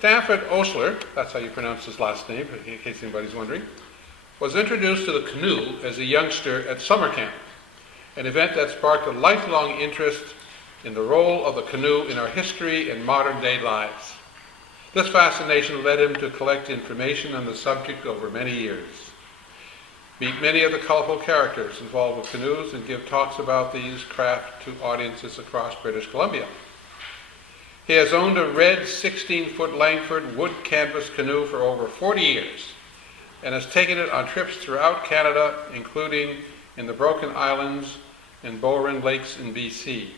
Sanford Osler, that's how you pronounce his last name, in case anybody's wondering, was introduced to the canoe as a youngster at summer camp, an event that sparked a lifelong interest in the role of the canoe in our history and modern-day lives. This fascination led him to collect information on the subject over many years, meet many of the colorful characters involved with canoes, and give talks about these craft to audiences across British Columbia. He has owned a red 16-foot Langford wood canvas canoe for over 40 years and has taken it on trips throughout Canada, including in the Broken Islands and Bowrin Lakes in BC.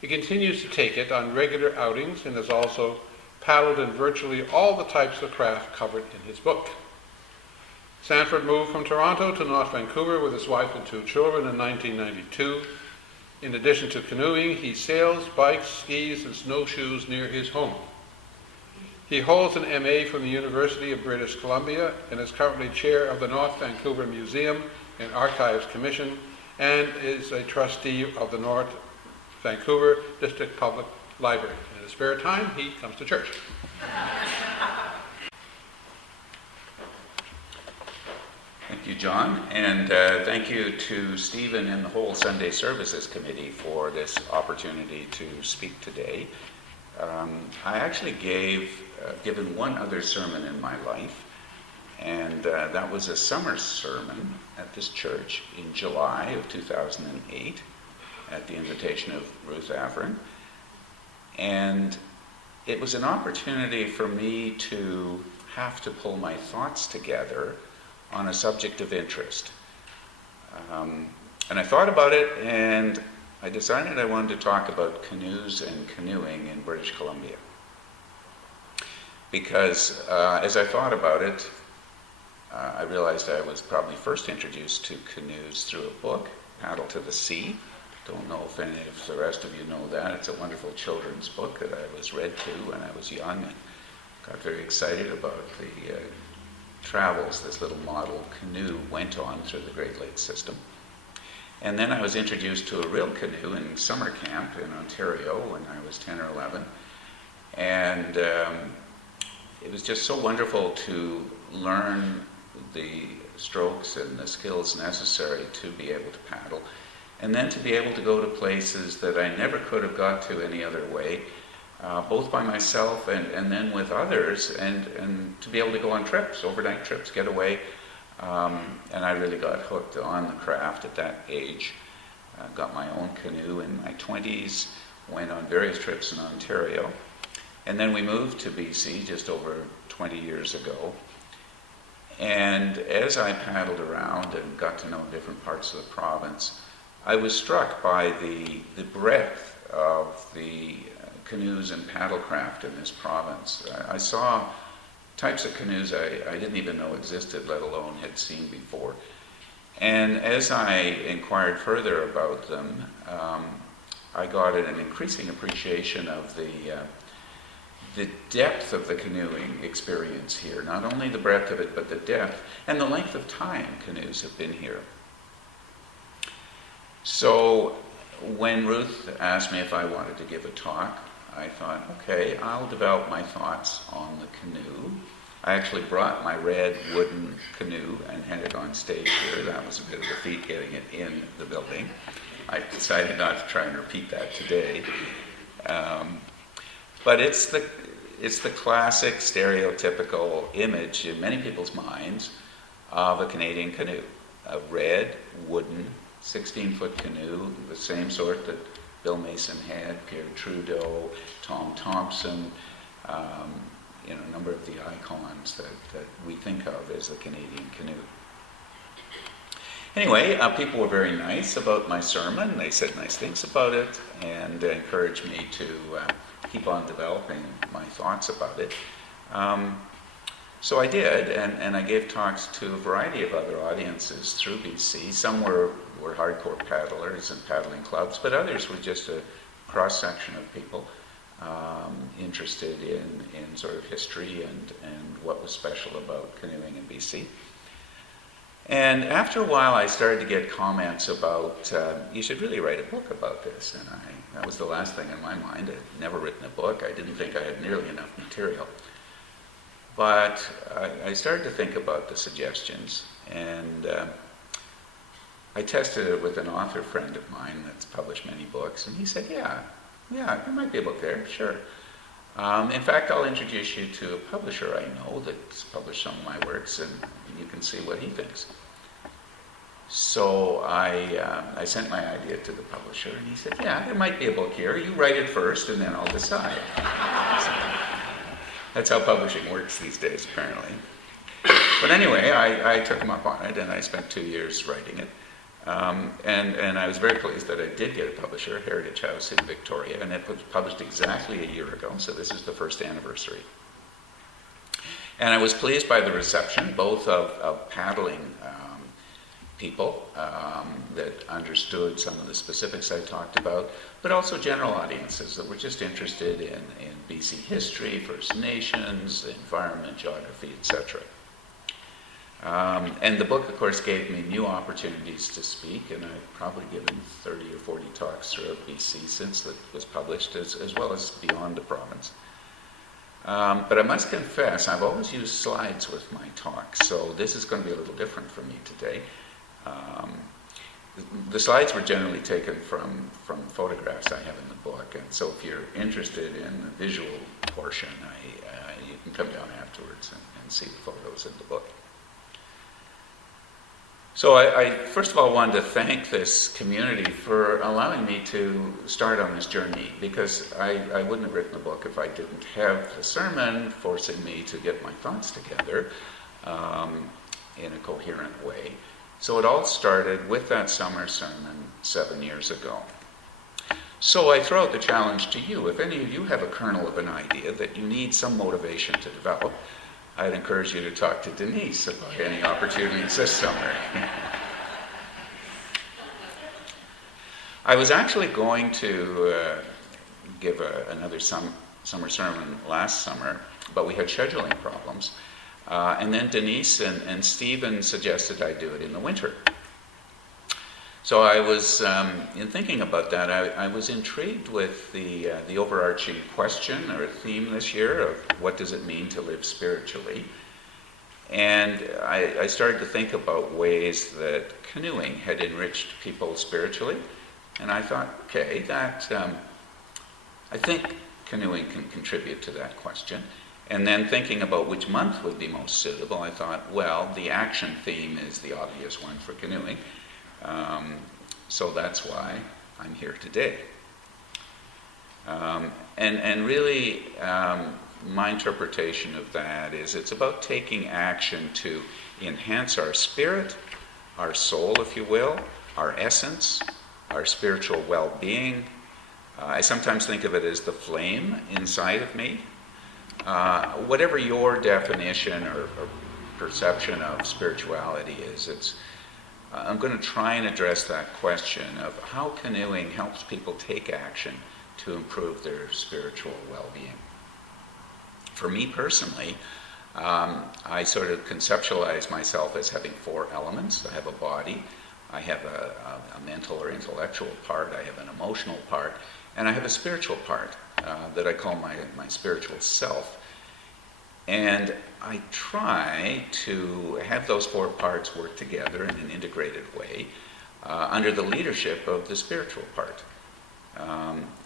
He continues to take it on regular outings and has also paddled in virtually all the types of craft covered in his book. Sanford moved from Toronto to North Vancouver with his wife and 2 children in 1992. In addition to canoeing, he sails, bikes, skis, and snowshoes near his home. He holds an MA from the University of British Columbia and is currently chair of the North Vancouver Museum and Archives Commission and is a trustee of the North Vancouver District Public Library. In his spare time, he comes to church. Thank you, John, and thank you to Stephen and the whole Sunday Services Committee for this opportunity to speak today. I actually given one other sermon in my life, and that was a summer sermon at this church in July of 2008 at the invitation of Ruth Averin. And it was an opportunity for me to have to pull my thoughts together on a subject of interest. And I thought about it, and I decided I wanted to talk about canoes and canoeing in British Columbia. Because as I thought about it, I realized I was probably first introduced to canoes through a book, Paddle to the Sea. Don't know if any of the rest of you know that. It's a wonderful children's book that I was read to when I was young and got very excited about the travels this little model canoe went on through the Great Lakes system. And then I was introduced to a real canoe in summer camp in Ontario when I was 10 or 11. And it was just so wonderful to learn the strokes and the skills necessary to be able to paddle, and then to be able to go to places that I never could have got to any other way, both by myself and then with others, and to be able to go on trips, overnight trips, get away. And I really got hooked on the craft at that age. Got my own canoe in my 20s, went on various trips in Ontario, and then we moved to BC just over 20 years ago. And as I paddled around and got to know different parts of the province, I was struck by the breadth of the canoes and paddlecraft in this province. I saw types of canoes I didn't even know existed, let alone had seen before. And as I inquired further about them, I got an increasing appreciation of the depth of the canoeing experience here. Not only the breadth of it, but the depth and the length of time canoes have been here. So when Ruth asked me if I wanted to give a talk, I thought, okay, I'll develop my thoughts on the canoe. I actually brought my red wooden canoe and had it on stage here. That was a bit of a feat getting it in the building. I decided not to try and repeat that today. But it's the classic stereotypical image in many people's minds of a Canadian canoe. A red wooden 16-foot canoe, the same sort that Bill Mason had, Pierre Trudeau, Tom Thompson, a number of the icons that we think of as the Canadian canoe. Anyway, people were very nice about my sermon. They said nice things about it and encouraged me to keep on developing my thoughts about it. So I did, and I gave talks to a variety of other audiences through BC. Some were hardcore paddlers and paddling clubs, but others were just a cross-section of people interested in sort of history and what was special about canoeing in BC. And after a while, I started to get comments about, you should really write a book about this. And that was the last thing in my mind. I'd never written a book. I didn't think I had nearly enough material. But I started to think about the suggestions, and I tested it with an author friend of mine that's published many books, and he said, yeah, there might be a book there, sure. In fact, I'll introduce you to a publisher I know that's published some of my works, and you can see what he thinks. So I sent my idea to the publisher, and he said, yeah, there might be a book here. You write it first, and then I'll decide. So that's how publishing works these days, apparently. But anyway, I took him up on it, and I spent 2 years writing it. And I was very pleased that I did get a publisher, Heritage House in Victoria, and it was published exactly a year ago, so this is the first anniversary. And I was pleased by the reception, both of paddling people that understood some of the specifics I talked about, but also general audiences that were just interested in BC history, First Nations, environment, geography, etc. And the book, of course, gave me new opportunities to speak, and I've probably given 30 or 40 talks throughout BC since it was published, as well as beyond the province. But I must confess, I've always used slides with my talks, so this is going to be a little different for me today. The slides were generally taken from photographs I have in the book, and so if you're interested in the visual portion, you can come down afterwards and see the photos in the book. So I first of all wanted to thank this community for allowing me to start on this journey, because I wouldn't have written the book if I didn't have the sermon forcing me to get my thoughts together in a coherent way. So it all started with that summer sermon 7 years ago. So I throw out the challenge to you. If any of you have a kernel of an idea that you need some motivation to develop, I'd encourage you to talk to Denise about any opportunities this summer. I was actually going to give another summer sermon last summer, but we had scheduling problems. And then Denise and Stephen suggested I do it in the winter. So I was, in thinking about that, I was intrigued with the overarching question or theme this year of what does it mean to live spiritually. And I started to think about ways that canoeing had enriched people spiritually. And I thought, okay, I think canoeing can contribute to that question. And then thinking about which month would be most suitable, I thought, well, the action theme is the obvious one for canoeing. So that's why I'm here today. And really, my interpretation of that is it's about taking action to enhance our spirit, our soul, if you will, our essence, our spiritual well-being. I sometimes think of it as the flame inside of me. Whatever your definition or perception of spirituality is, I'm going to try and address that question of how canoeing helps people take action to improve their spiritual well-being. For me personally, I sort of conceptualize myself as having 4 elements. I have a body, I have a mental or intellectual part, I have an emotional part, and I have a spiritual part that I call my spiritual self. And I try to have those 4 parts work together in an integrated way under the leadership of the spiritual part.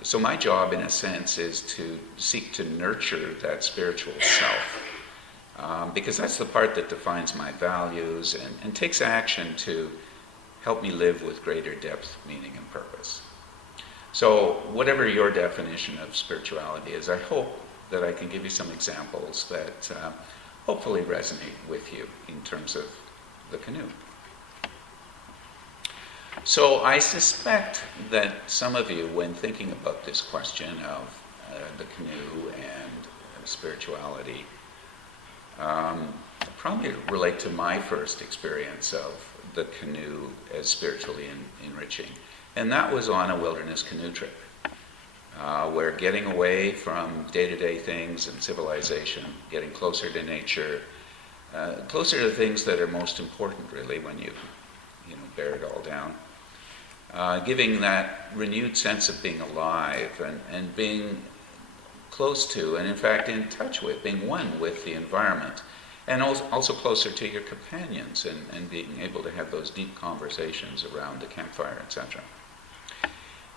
So my job, in a sense, is to seek to nurture that spiritual self, because that's the part that defines my values and takes action to help me live with greater depth, meaning, and purpose. So whatever your definition of spirituality is, I hope that I can give you some examples that hopefully resonate with you in terms of the canoe. So I suspect that some of you, when thinking about this question of the canoe and spirituality, probably relate to my first experience of the canoe as spiritually enriching. And that was on a wilderness canoe trip. Where getting away from day-to-day things and civilization, getting closer to nature, closer to things that are most important, really, when you bear it all down, giving that renewed sense of being alive and being close to, and in fact in touch with, being one with the environment, and also closer to your companions, and being able to have those deep conversations around the campfire, etc.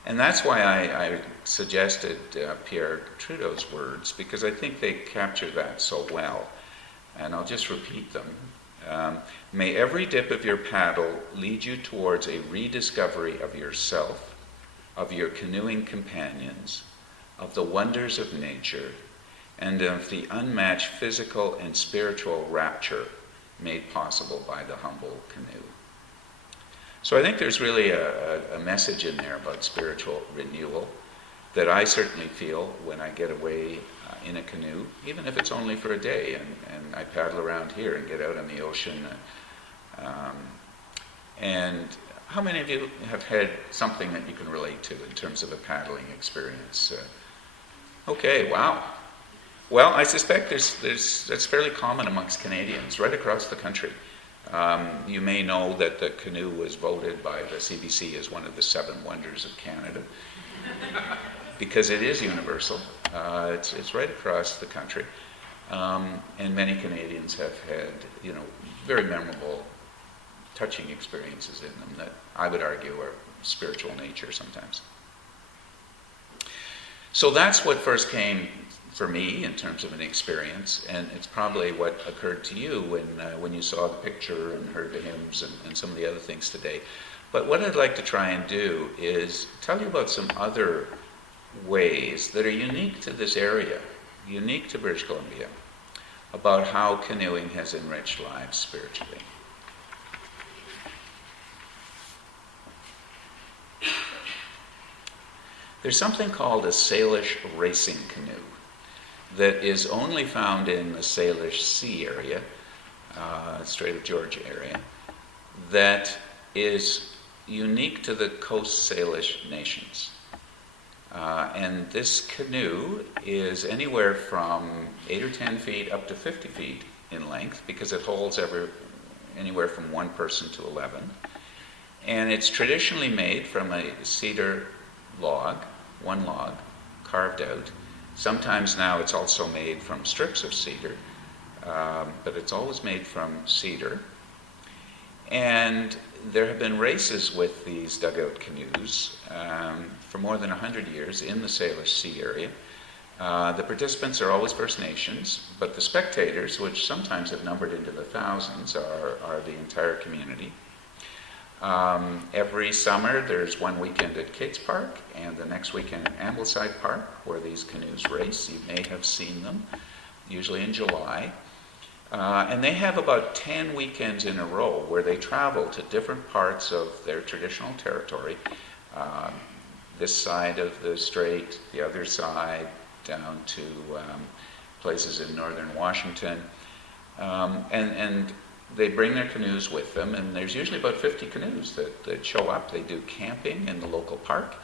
And that's why I suggested Pierre Trudeau's words, because I think they capture that so well. And I'll just repeat them. May every dip of your paddle lead you towards a rediscovery of yourself, of your canoeing companions, of the wonders of nature, and of the unmatched physical and spiritual rapture made possible by the humble canoe. So I think there's really a message in there about spiritual renewal that I certainly feel when I get away in a canoe, even if it's only for a day, and I paddle around here and get out on the ocean. And how many of you have had something that you can relate to in terms of a paddling experience? Okay, wow. Well, I suspect that's fairly common amongst Canadians right across the country. You may know that the canoe was voted by the CBC as one of the 7 wonders of Canada because it is universal. It's right across the country, and many Canadians have had, very memorable, touching experiences in them that I would argue are spiritual nature sometimes. So that's what first came for me in terms of an experience, and it's probably what occurred to you when you saw the picture and heard the hymns and some of the other things today. But what I'd like to try and do is tell you about some other ways that are unique to this area, unique to British Columbia, about how canoeing has enriched lives spiritually. There's something called a Salish racing canoe that is only found in the Salish Sea area, Strait of Georgia area, that is unique to the Coast Salish nations. And this canoe is anywhere from 8 or 10 feet up to 50 feet in length, because it holds anywhere from 1 person to 11. And it's traditionally made from a cedar log, 1 log, carved out. Sometimes now it's also made from strips of cedar, but it's always made from cedar. And there have been races with these dugout canoes for more than 100 years in the Salish Sea area. The participants are always First Nations, but the spectators, which sometimes have numbered into the thousands, are the entire community. Every summer there's one weekend at Kate's Park and the next weekend at Ambleside Park where these canoes race. You may have seen them, usually in July. And they have about 10 weekends in a row where they travel to different parts of their traditional territory. This side of the strait, the other side, down to places in northern Washington. And they bring their canoes with them, and there's usually about 50 canoes that show up. They do camping in the local park,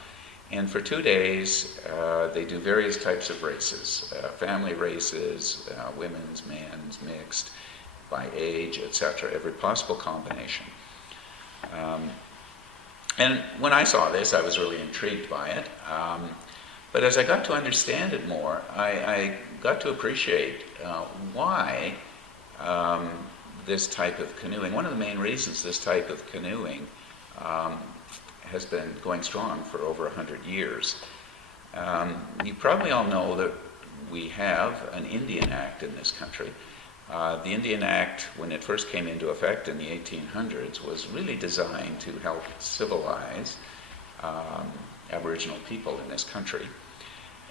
and for 2 days they do various types of races, family races, women's, men's, mixed, by age, etc., every possible combination. And when I saw this, I was really intrigued by it. But as I got to understand it more, I got to appreciate why this type of canoeing, one of the main reasons this type of canoeing has been going strong for over 100 years. You probably all know that we have an Indian Act in this country. The Indian Act, when it first came into effect in the 1800s, was really designed to help civilize Aboriginal people in this country.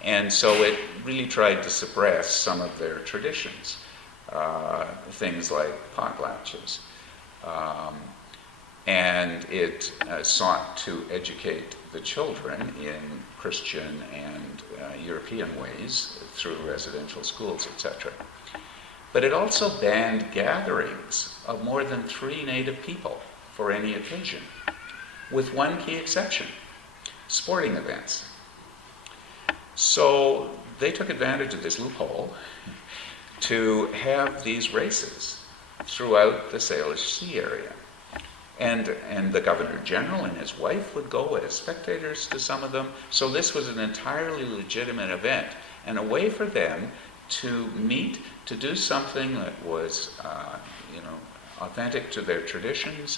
And so it really tried to suppress some of their traditions. Things like potlatches. And it sought to educate the children in Christian and European ways through residential schools, etc. But it also banned gatherings of more than 3 native people for any occasion, with one key exception: sporting events. So they took advantage of this loophole to have these races throughout the Salish Sea area. And the Governor General and his wife would go as spectators to some of them. So this was an entirely legitimate event. and a way for them to meet, to do something that was, authentic to their traditions,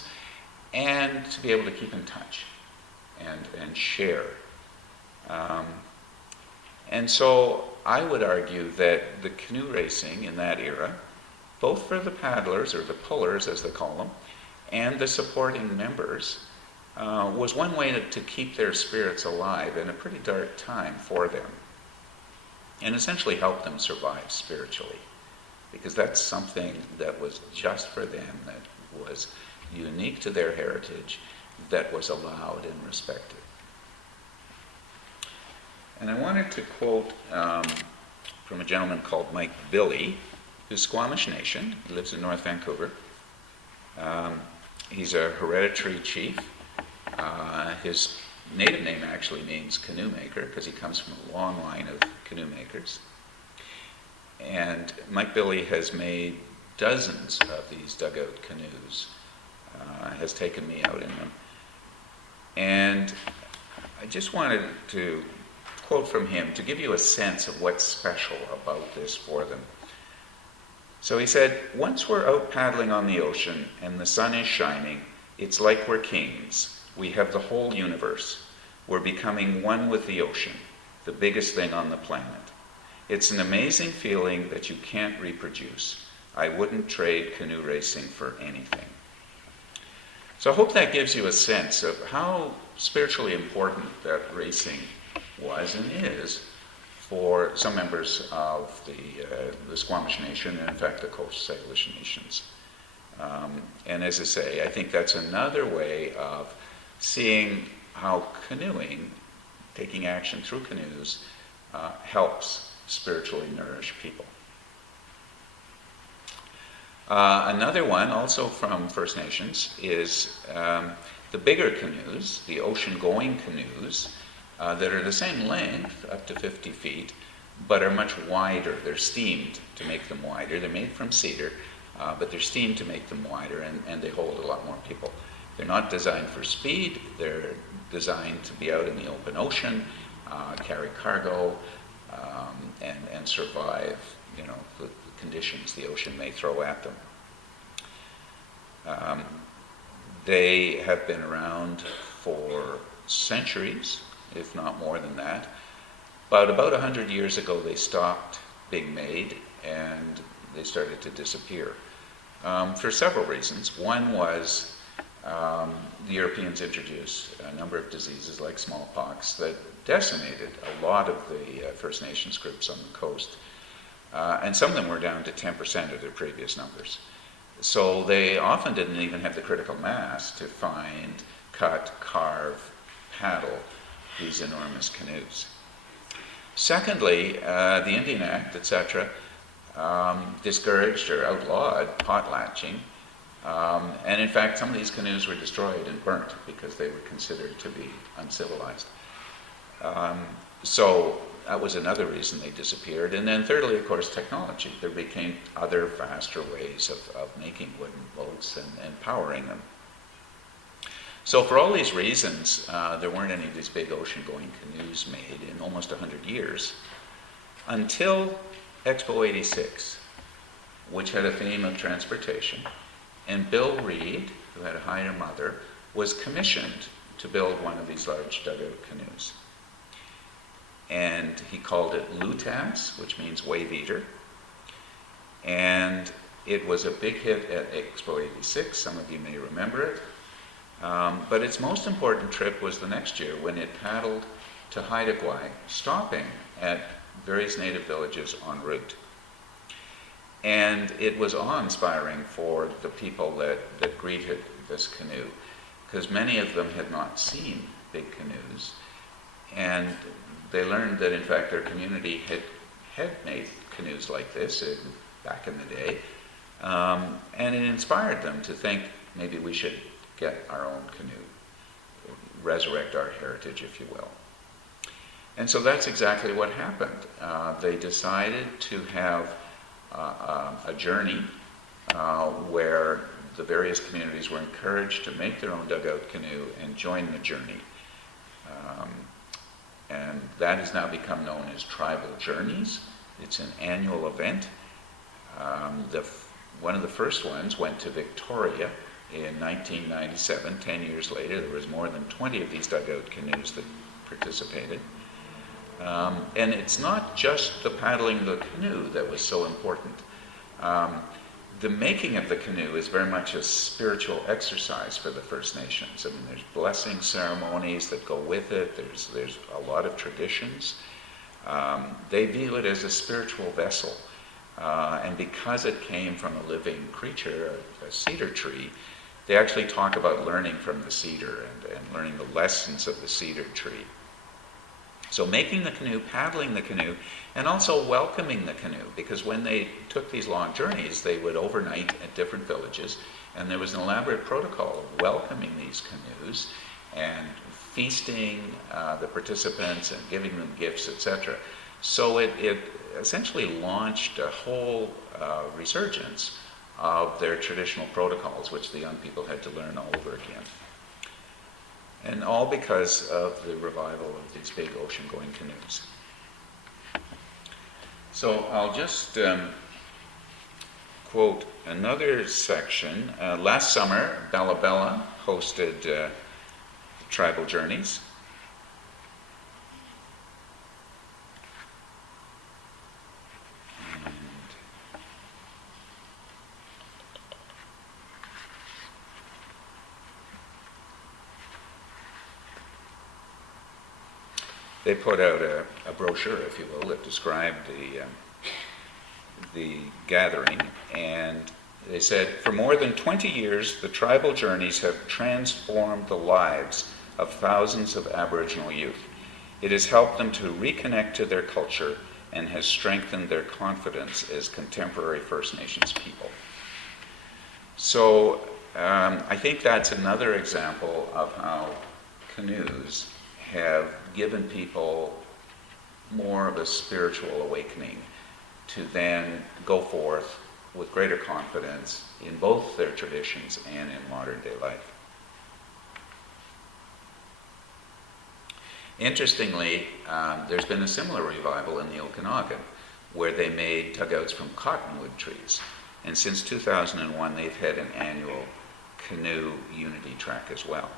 and to be able to keep in touch and share. And so I would argue that the canoe racing in that era, both for the paddlers, or the pullers as they call them, and the supporting members, was one way to keep their spirits alive in a pretty dark time for them, and essentially help them survive spiritually, because that's something that was just for them, that was unique to their heritage, that was allowed and respected. And I wanted to quote from a gentleman called Mike Billy, who's Squamish Nation. He lives in North Vancouver. He's a hereditary chief. His native name actually means canoe maker, because he comes from a long line of canoe makers. And Mike Billy has made dozens of these dugout canoes, has taken me out in them. And I just wanted to quote from him to give you a sense of what's special about this for them. So he said, "Once we're out paddling on the ocean and the sun is shining, it's like we're kings. We have the whole universe. We're becoming one with the ocean, the biggest thing on the planet. It's an amazing feeling that you can't reproduce. I wouldn't trade canoe racing for anything." So I hope that gives you a sense of how spiritually important that racing was and is for some members of the Squamish Nation, and in fact the Coast Salish nations. And as I say, I think that's another way of seeing how canoeing, taking action through canoes, helps spiritually nourish people. Another one, also from First Nations, is the bigger canoes, the ocean-going canoes, that are the same length, up to 50 feet, but are much wider. They're steamed to make them wider. They're made from cedar, but they're steamed to make them wider, and they hold a lot more people. They're not designed for speed. They're designed to be out in the open ocean, carry cargo, and survive, the conditions the ocean may throw at them. They have been around for centuries, if not more than that. But about 100 years ago, they stopped being made, and they started to disappear for several reasons. One was the Europeans introduced a number of diseases like smallpox that decimated a lot of the First Nations groups on the coast, and some of them were down to 10% of their previous numbers. So they often didn't even have the critical mass to find, cut, carve, paddle these enormous canoes. Secondly, the Indian Act, etc., discouraged or outlawed potlatching, and in fact some of these canoes were destroyed and burnt because they were considered to be uncivilized. So that was another reason they disappeared. And then thirdly, of course, technology. There became other faster ways of making wooden boats and powering them. So for all these reasons, there weren't any of these big ocean-going canoes made in almost 100 years, until Expo 86, which had a theme of transportation. And Bill Reed, who had a Haida mother, was commissioned to build one of these large dugout canoes. And he called it Lutas, which means wave eater. And it was a big hit at Expo 86. Some of you may remember it. But its most important trip was the next year, when it paddled to Haida Gwaii, stopping at various native villages en route. And it was awe-inspiring for the people that greeted this canoe, because many of them had not seen big canoes, and they learned that in fact their community had made canoes like this back in the day, and it inspired them to think maybe we should get our own canoe, resurrect our heritage, if you will. And so that's exactly what happened. They decided to have a journey where the various communities were encouraged to make their own dugout canoe and join the journey. and that has now become known as Tribal Journeys. It's an annual event. One of the first ones went to Victoria in 1997. 10 years later, there was more than 20 of these dugout canoes that participated. And it's not just the paddling the canoe that was so important. The making of the canoe is very much a spiritual exercise for the First Nations. I mean, there's blessing ceremonies that go with it. There's a lot of traditions. They view it as a spiritual vessel. And because it came from a living creature, a cedar tree, they actually talk about learning from the cedar and learning the lessons of the cedar tree. So making the canoe, paddling the canoe, and also welcoming the canoe, because when they took these long journeys, they would overnight at different villages, and there was an elaborate protocol of welcoming these canoes and feasting the participants and giving them gifts, etc. So it essentially launched a whole resurgence of their traditional protocols, which the young people had to learn all over again. And all because of the revival of these big ocean-going canoes. So I'll just quote another section. Last summer, Bella Bella hosted Tribal Journeys. They put out a brochure, if you will, that described the gathering, and they said, for more than 20 years, the tribal journeys have transformed the lives of thousands of Aboriginal youth. It has helped them to reconnect to their culture and has strengthened their confidence as contemporary First Nations people. So I think that's another example of how canoes have given people more of a spiritual awakening to then go forth with greater confidence in both their traditions and in modern day life. Interestingly, there's been a similar revival in the Okanagan, where they made dugouts from cottonwood trees. And since 2001, they've had an annual canoe unity track as well.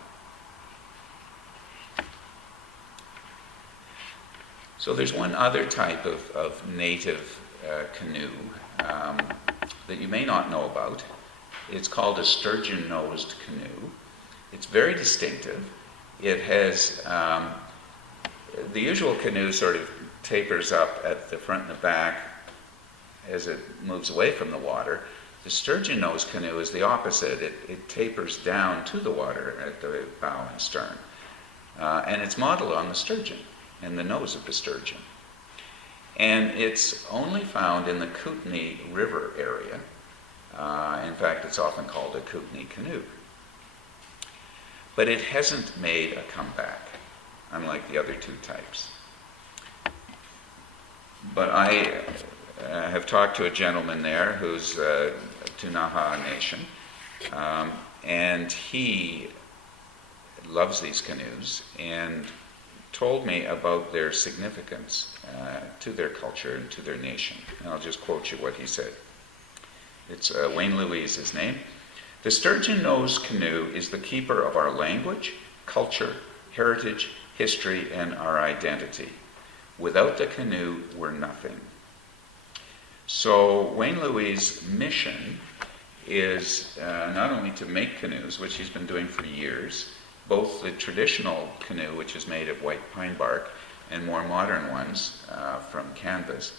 So there's one other type of native canoe that you may not know about. It's called a sturgeon-nosed canoe. It's very distinctive. It has, the usual canoe sort of tapers up at the front and the back as it moves away from the water. The sturgeon-nosed canoe is the opposite. It tapers down to the water at the bow and stern. And it's modeled on the sturgeon and the nose of the sturgeon. And it's only found in the Kootenay River area. In fact, it's often called a Kootenay canoe. But it hasn't made a comeback, unlike the other two types. But I have talked to a gentleman there who's Tunaha Nation, and he loves these canoes and told me about their significance to their culture and to their nation. And I'll just quote you what he said. It's Wayne Louise, his name. The sturgeon-nosed canoe is the keeper of our language, culture, heritage, history, and our identity. Without the canoe, we're nothing. So Wayne Louise's mission is not only to make canoes, which he's been doing for years, both the traditional canoe, which is made of white pine bark, and more modern ones from canvas.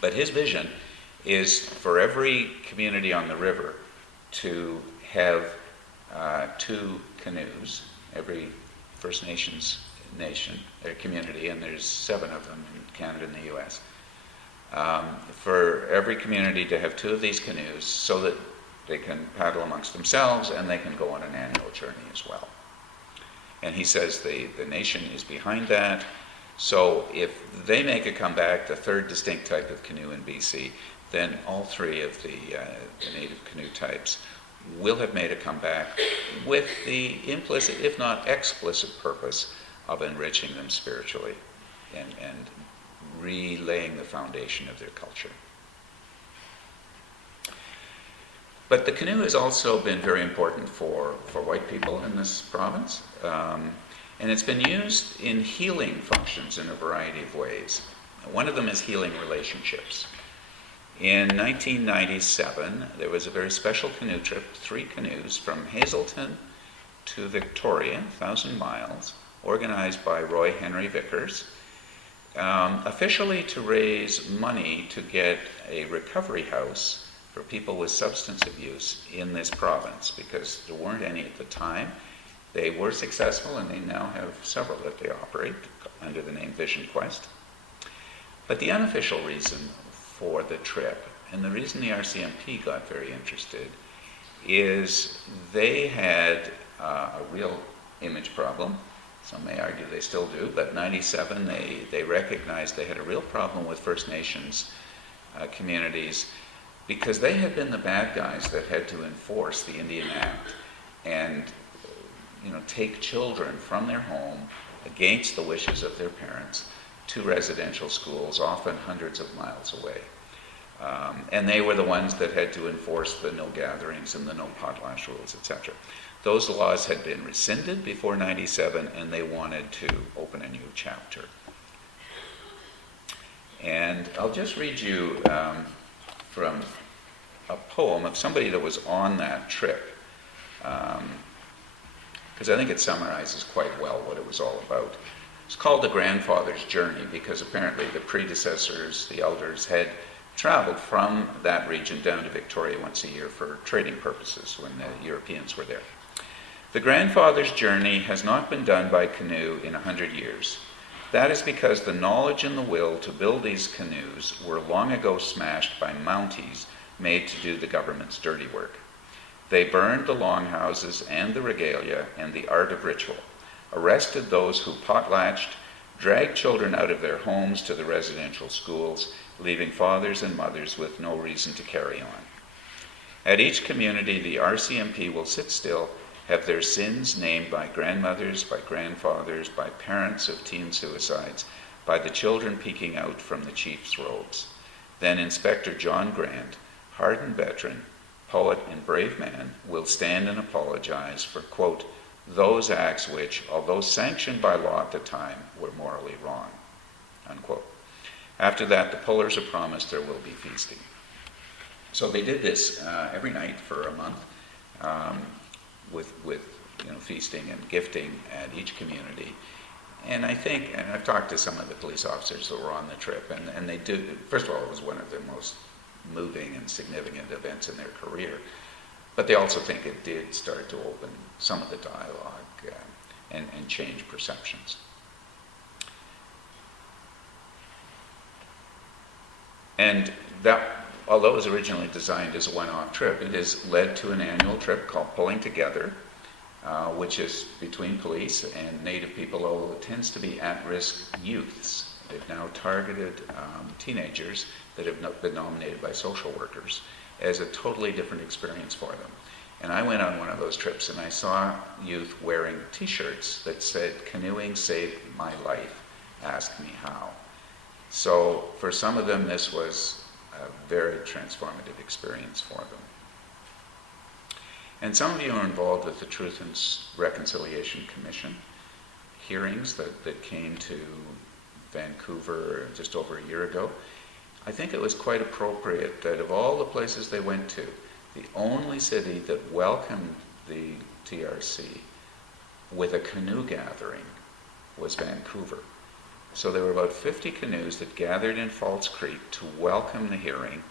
But his vision is for every community on the river to have 2 canoes, every First Nations community, and there's 7 of them in Canada and the US. For every community to have 2 of these canoes so that they can paddle amongst themselves and they can go on an annual journey as well. And he says the nation is behind that. So if they make a comeback, the 3rd distinct type of canoe in BC, then all 3 of the native canoe types will have made a comeback with the implicit, if not explicit, purpose of enriching them spiritually and relaying the foundation of their culture. But the canoe has also been very important for white people in this province, and it's been used in healing functions in a variety of ways. One of them is healing relationships. In 1997, there was a very special canoe trip, 3 canoes from Hazelton to Victoria, 1,000 miles, organized by Roy Henry Vickers, officially to raise money to get a recovery house for people with substance abuse in this province, because there weren't any at the time. They were successful, and they now have several that they operate under the name Vision Quest. But the unofficial reason for the trip, and the reason the RCMP got very interested, is they had a real image problem. Some may argue they still do, but 97 they recognized they had a real problem with First Nations communities, because they had been the bad guys that had to enforce the Indian Act and take children from their home against the wishes of their parents to residential schools, often hundreds of miles away. And they were the ones that had to enforce the no gatherings and the no potlatch rules, etc. Those laws had been rescinded before 97, and they wanted to open a new chapter. And I'll just read you from a poem of somebody that was on that trip, because I think it summarizes quite well what it was all about. It's called The Grandfather's Journey, because apparently the predecessors, the elders, had traveled from that region down to Victoria once a year for trading purposes when the Europeans were there. The grandfather's journey has not been done by canoe in 100 years. That is because the knowledge and the will to build these canoes were long ago smashed by Mounties made to do the government's dirty work. They burned the longhouses and the regalia and the art of ritual, arrested those who potlatched, dragged children out of their homes to the residential schools, leaving fathers and mothers with no reason to carry on. At each community, the RCMP will sit still, have their sins named by grandmothers, by grandfathers, by parents of teen suicides, by the children peeking out from the chief's robes. Then Inspector John Grant, hardened veteran, poet and brave man, will stand and apologize for, quote, those acts which, although sanctioned by law at the time, were morally wrong, unquote. After that, the pullers are promised there will be feasting. So they did this every night for a month, with feasting and gifting at each community. And I think, and I've talked to some of the police officers that were on the trip, and they do, first of all, it was one of the most moving and significant events in their career, but they also think it did start to open some of the dialogue and change perceptions. And that, although it was originally designed as a one-off trip, it has led to an annual trip called Pulling Together, which is between police and Native people, although it tends to be at-risk youths. They've now targeted teenagers that have been nominated by social workers as a totally different experience for them. And I went on one of those trips and I saw youth wearing t-shirts that said, "Canoeing saved my life, ask me how." So for some of them, this was a very transformative experience for them. And some of you are involved with the Truth and Reconciliation Commission hearings that came to Vancouver just over a year ago. I think it was quite appropriate that of all the places they went to, the only city that welcomed the TRC with a canoe gathering was Vancouver. So there were about 50 canoes that gathered in False Creek to welcome the hearing.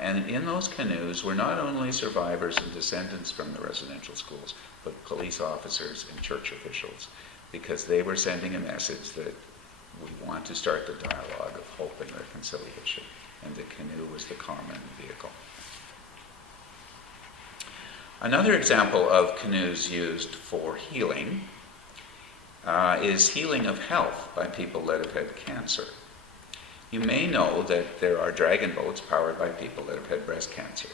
And in those canoes were not only survivors and descendants from the residential schools, but police officers and church officials, because they were sending a message that we want to start the dialogue of hope and reconciliation, and the canoe was the common vehicle. Another example of canoes used for healing is healing of health by people that have had cancer. You may know that there are dragon boats powered by people that have had breast cancer.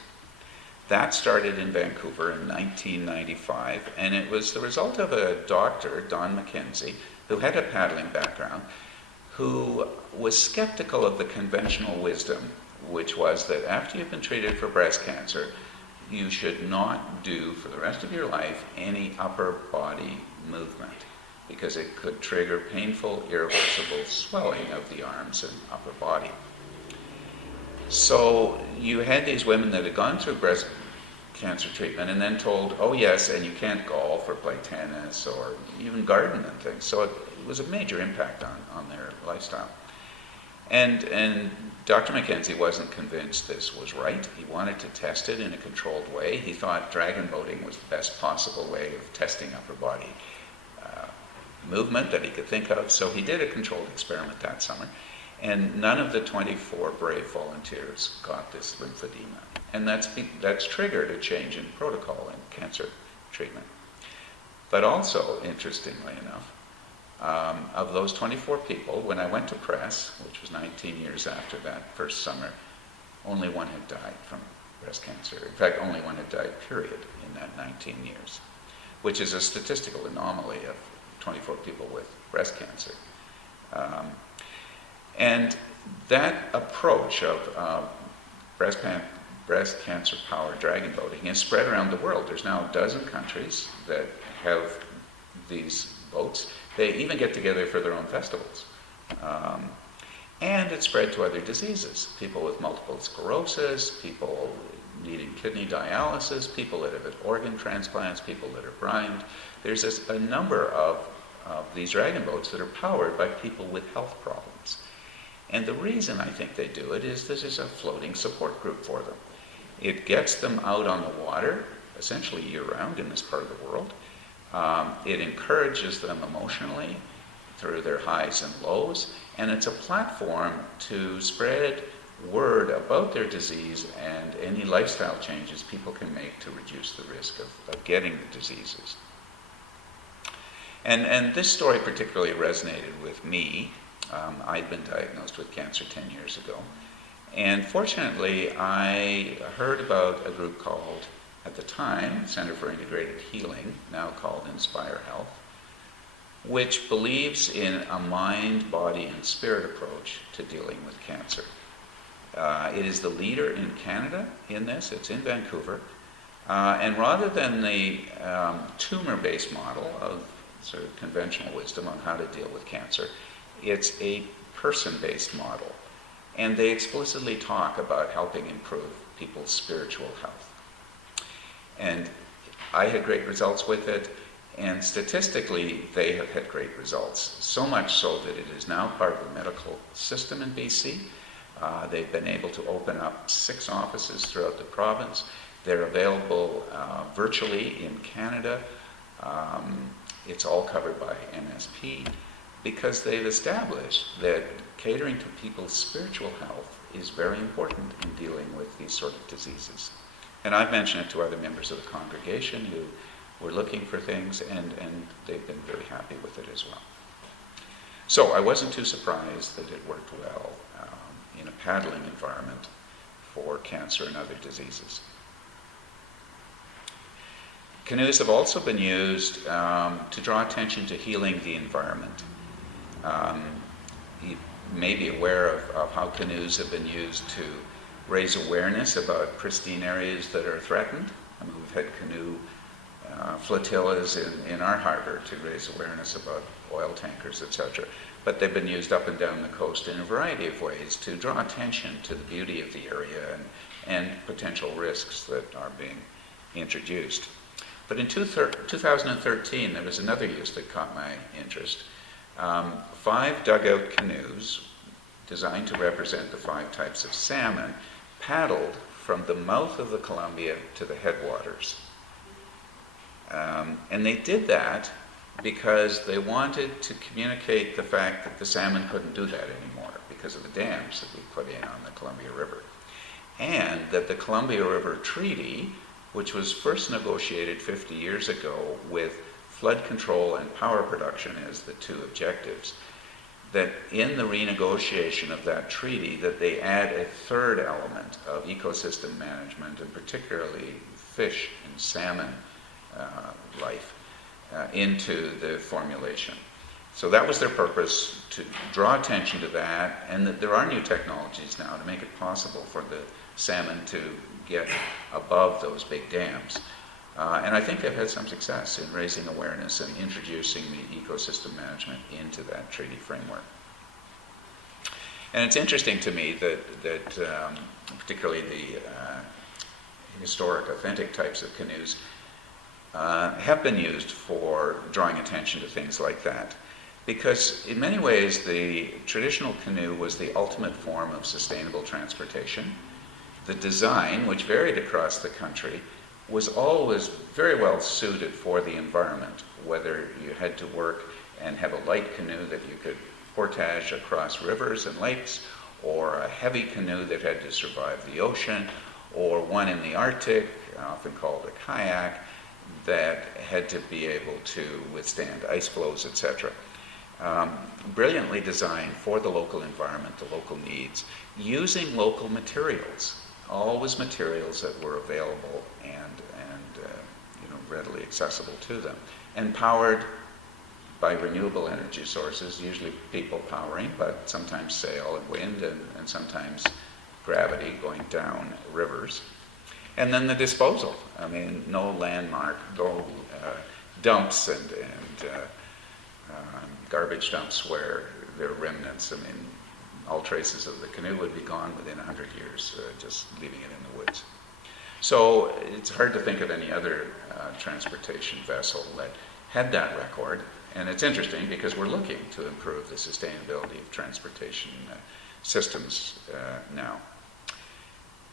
That started in Vancouver in 1995, and it was the result of a doctor, Don McKenzie, who had a paddling background, who was skeptical of the conventional wisdom, which was that after you've been treated for breast cancer, you should not do for the rest of your life any upper body movement, because it could trigger painful, irreversible swelling of the arms and upper body. So you had these women that had gone through breast cancer treatment and then told, oh yes, and you can't golf or play tennis or even garden and things. So it was a major impact on their lifestyle. And Dr. McKenzie wasn't convinced this was right. He wanted to test it in a controlled way. He thought dragon boating was the best possible way of testing upper body movement that he could think of. So he did a controlled experiment that summer. And none of the 24 brave volunteers got this lymphedema. And that's triggered a change in protocol in cancer treatment. But also, interestingly enough, of those 24 people, when I went to press, which was 19 years after that first summer, only one had died from breast cancer. In fact, only one had died, period, in that 19 years, which is a statistical anomaly of 24 people with breast cancer. And that approach of breast cancer powered dragon boating is spread around the world. There's now a dozen countries that have these boats. They even get together for their own festivals. And it's spread to other diseases. People with multiple sclerosis, people needing kidney dialysis, people that have had organ transplants, people that are blind. There's a number of these dragon boats that are powered by people with health problems. And the reason I think they do it is this is a floating support group for them. It gets them out on the water, essentially year-round in this part of the world. It encourages them emotionally through their highs and lows, and it's a platform to spread word about their disease and any lifestyle changes people can make to reduce the risk of getting the diseases. And this story particularly resonated with me. I'd been diagnosed with cancer 10 years ago. And fortunately, I heard about a group called, at the time, Center for Integrated Healing, now called Inspire Health, which believes in a mind, body, and spirit approach to dealing with cancer. It is the leader in Canada in this. It's in Vancouver. And rather than the tumor-based model of sort of conventional wisdom on how to deal with cancer, it's a person-based model. And they explicitly talk about helping improve people's spiritual health. And I had great results with it, and statistically, they have had great results. So much so that it is now part of the medical system in BC. They've been able to open up 6 offices throughout the province. They're available virtually in Canada. It's all covered by MSP, because they've established that catering to people's spiritual health is very important in dealing with these sort of diseases. And I've mentioned it to other members of the congregation who were looking for things, and they've been very happy with it as well. So I wasn't too surprised that it worked well in a paddling environment for cancer and other diseases. Canoes have also been used to draw attention to healing the environment. You may be aware of how canoes have been used to raise awareness about pristine areas that are threatened. I mean, we've had canoe flotillas in our harbor to raise awareness about oil tankers, etc. But they've been used up and down the coast in a variety of ways to draw attention to the beauty of the area and potential risks that are being introduced. But in 2013, there was another use that caught my interest. 5 dugout canoes designed to represent the 5 types of salmon paddled from the mouth of the Columbia to the headwaters. And they did that because they wanted to communicate the fact that the salmon couldn't do that anymore because of the dams that we put in on the Columbia River. And that the Columbia River Treaty, which was first negotiated 50 years ago with flood control and power production as the 2 objectives, that in the renegotiation of that treaty, that they add a third element of ecosystem management, and particularly fish and salmon life, into the formulation. So that was their purpose, to draw attention to that, and that there are new technologies now to make it possible for the salmon to get above those big dams. And I think they've had some success in raising awareness and introducing the ecosystem management into that treaty framework. And it's interesting to me that particularly the historic, authentic types of canoes have been used for drawing attention to things like that. Because in many ways, the traditional canoe was the ultimate form of sustainable transportation. The design, which varied across the country, was always very well suited for the environment, whether you had to work and have a light canoe that you could portage across rivers and lakes, or a heavy canoe that had to survive the ocean, or one in the Arctic, often called a kayak, that had to be able to withstand ice flows, etc. Brilliantly designed for the local environment, the local needs, using local materials, always materials that were available and readily accessible to them, and powered by renewable energy sources, usually people powering, but sometimes sail and wind, and sometimes gravity going down rivers. And then the disposal. I mean, no landmark, no dumps and garbage dumps where there are remnants. I mean, all traces of the canoe would be gone within 100 years, just leaving it in the woods. So it's hard to think of any other transportation vessel that had that record. And it's interesting because we're looking to improve the sustainability of transportation systems now.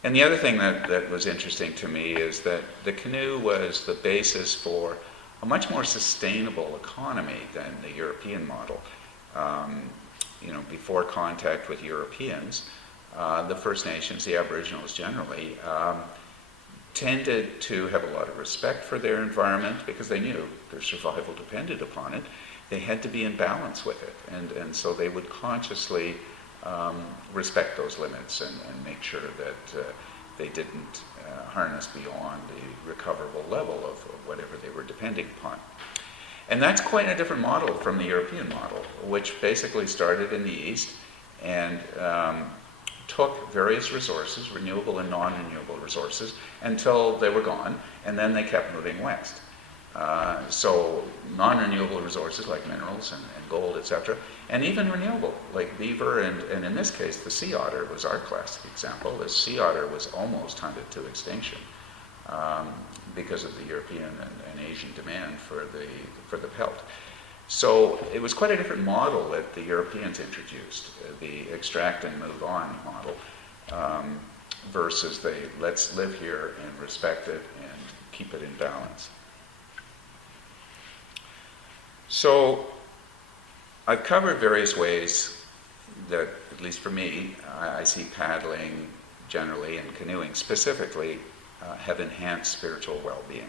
And the other thing that was interesting to me is that the canoe was the basis for a much more sustainable economy than the European model. Before contact with Europeans, the First Nations, the Aboriginals generally, tended to have a lot of respect for their environment because they knew their survival depended upon it. They had to be in balance with it, and so they would consciously respect those limits and make sure that they didn't harness beyond the recoverable level of whatever they were depending upon. And that's quite a different model from the European model, which basically started in the East and took various resources, renewable and non-renewable resources, until they were gone, and then they kept moving west. So non-renewable resources like minerals and gold, etc., and even renewable like beaver, and in this case the sea otter was our classic example. The sea otter was almost hunted to extinction because of the European and Asian demand for the pelt. So it was quite a different model that the Europeans introduced, the extract and move on model, versus the let's live here and respect it and keep it in balance. So I've covered various ways that, at least for me, I see paddling generally and canoeing specifically have enhanced spiritual well-being.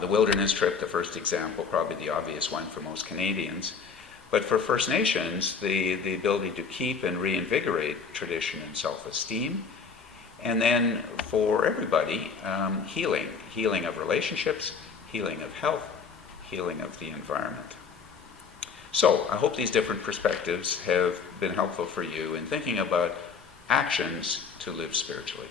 The wilderness trip, the first example, probably the obvious one for most Canadians. But for First Nations, the ability to keep and reinvigorate tradition and self-esteem. And then for everybody, healing of relationships, healing of health, healing of the environment. So I hope these different perspectives have been helpful for you in thinking about actions to live spiritually.